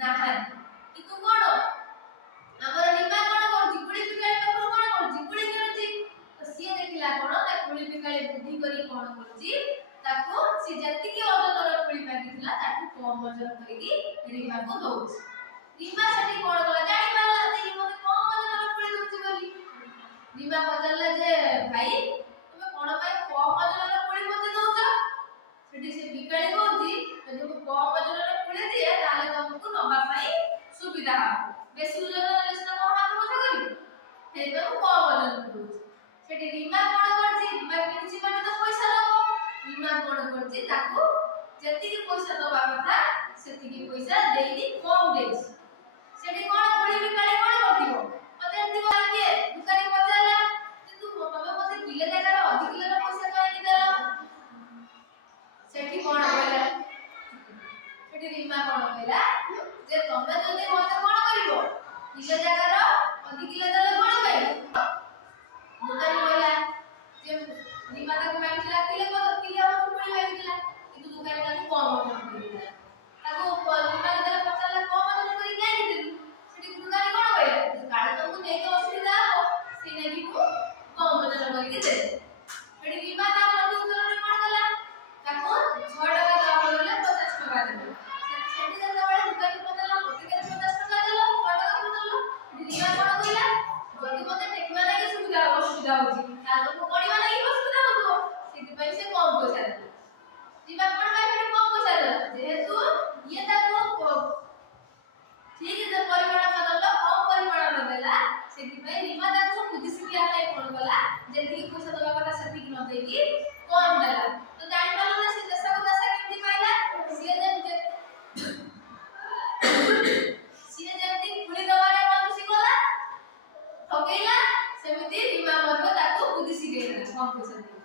ନାହାନ୍ତି। କିନ୍ତୁ କଣ ଆମର ରିମା କଣ କରୁଛି କୁଳି ପିକାଳି ପାଖରୁ କଣ କରୁଛି କୁଳି କିଣୁଛି। ତ ସିଏ ଦେଖିଲା କଣ ନା କୁଳି ପିକାଳି ବୁଦ୍ଧି କରି କଣ କରୁଛି ତାକୁ ସେ ଯେତିକି ଓଜନର କୁଳି ମାଗିଥିଲା ତାକୁ କମ ଓଜନ କରିକି ରିମାକୁ ଦଉଛି। ରିମା ସେଠି କଣ କଲା ଜାଣି ପାରିଲା ଯେ ଇଏ ମତେ କମ ଓଜନର କୁଳି ଦଉଛି ବୋଲି। ରିମା ପଚାରିଲା ଯେ ଭାଇ ତମେ କଣ ପାଇଁ କମ ଓଜନର କୁଳି ମତେ ଦଉଛ। ସେଠି ସେ ବିକାଳି କହୁଛି ଯଦି ମୁଁ କମ ଓଜନର କୁଳି ଦିଏ ତାହେଲେ ତମକୁ ନବା ପାଇଁ ସୁବିଧା ହବ। ବେଶୀ ଓଜନ ହେଲେ ସିନା ମୋ ହାତ କଥା କରିବି। ସେଇପାଇଁ ମୁଁ କମ ଓଜନ ଦଉଛି। ସେଠି ରିମା କଣ କରୁଛି ରିମା କିଣିଛି ମାନେ ତ ପଇସା ଦବ। ରିମା କଣ କରୁଛି ତାକୁ ଯେତିକି ପଇସା ଦବା କଥା ସେତିକି ପଇସା ଦେଇକି କମ ଦେଇଛି। ସେଠି କଣ କୁଳି ବିକାଳି କଣ କରିଥିବ ପଚାରିଥିବ କିଏ ଦୋକାନୀ ପଚାରିଲା ଯେ ତମେ ମତେ କିଲେ ଜାଗାରେ ଅଧିକ କିଲୋର ପଇସା କାହିଁକି ଦେଲ। ସେଠି କଣ କହିଲା ସେଠି ରିମା କଣ କହିଲା ଯେ ତମେ ଯଦି ମତେ କଣ କରିବ କିଲେ ଜାଗାର ଅଧିକ କିଲୋ ଦେଲେ କଣ ପାଇଁ। ଦୋକାନୀ କହିଲା ଯେ ରିମା ତାକୁ ମାଗିଥିଲା କିଲେ ଆମକୁ କୁଳି ମାଗିଥିଲା କିନ୍ତୁ ଦୋକାନୀ ତାକୁ କମ ଓଜନ କରିଥିଲା। ତାକୁ ରିମା ଯେତେବେଳେ ପଚାରିଲା କମ ଓଜନ କରି କାହିଁକି ଦେଲୁ ସେଠି ଦୋକାନୀ କଣ କହିଲା କାଳେ ତମକୁ ନେଇକି ଅସୁବିଧା ହବ ସେଇ ଲାଗି ମୁଁ କମ ଓଜନ କରିକି ଦେଲି। ସେଠି ରିମା ତା ପ୍ରତି ଉତ୍ତରରେ କଣ କଲା ତାକୁ 6 ଟଙ୍କା ଦବା ବଦଳରେ 50 ଟଙ୍କା ଦେଲା। ସେଠି ଯେତେବେଳେ ଦୋକାନୀ ପଚାରିଲା ମତେ କେତେ 50 ଟଙ୍କା ଦେଲ 6 ଟଙ୍କା ବଦଳ ରିମା କଣ କହିଲା ଯଦି ମତେ ଟେକିବା ଲାଗି ଅସୁବିଧା ହଉଛି ତାହେଲେ ମୁଁ ଗଣିବା ଲାଗି ଅସୁବିଧା ହଉଥିବ ସେଥିପାଇଁ ସେ କମ ପଇସା ଦେଲା। ରିମା କଣ ପାଇଁ ସେଠି କମ ପଇସା ଦେଲା ଯେହେତୁ ଇଏ ତାକୁ ଠିକ ଯେ ପରିମାଣ ବଦଳ କମ ପରିମାଣର ଦେଲା ସେଥିପାଇଁ ରିମା ତାକୁ ବୁଦ୍ଧି ଶିଖିବା ପାଇଁ କଣ କଲା ଯେତିକି ପଇସା ଦବା କଥା ସେତିକି ନ ଦେଇକି କମ ଦେଲା। ତ ଜାଣିପାରିଲ ନା ସେ ଦେଶକୁ ଦେଶ କେମିତି ପାଇଲା। ସିଏ ଯେମିତି କୁଳି ଦବାରେ ମାନୁଛି ଗଲା ଠକେଇଲା ସେମିତି ରିମା ମଧ୍ୟ ତାକୁ ବୁଦ୍ଧି ଶିଖେଇଲା କମ ପଇସା ଦେଇକି।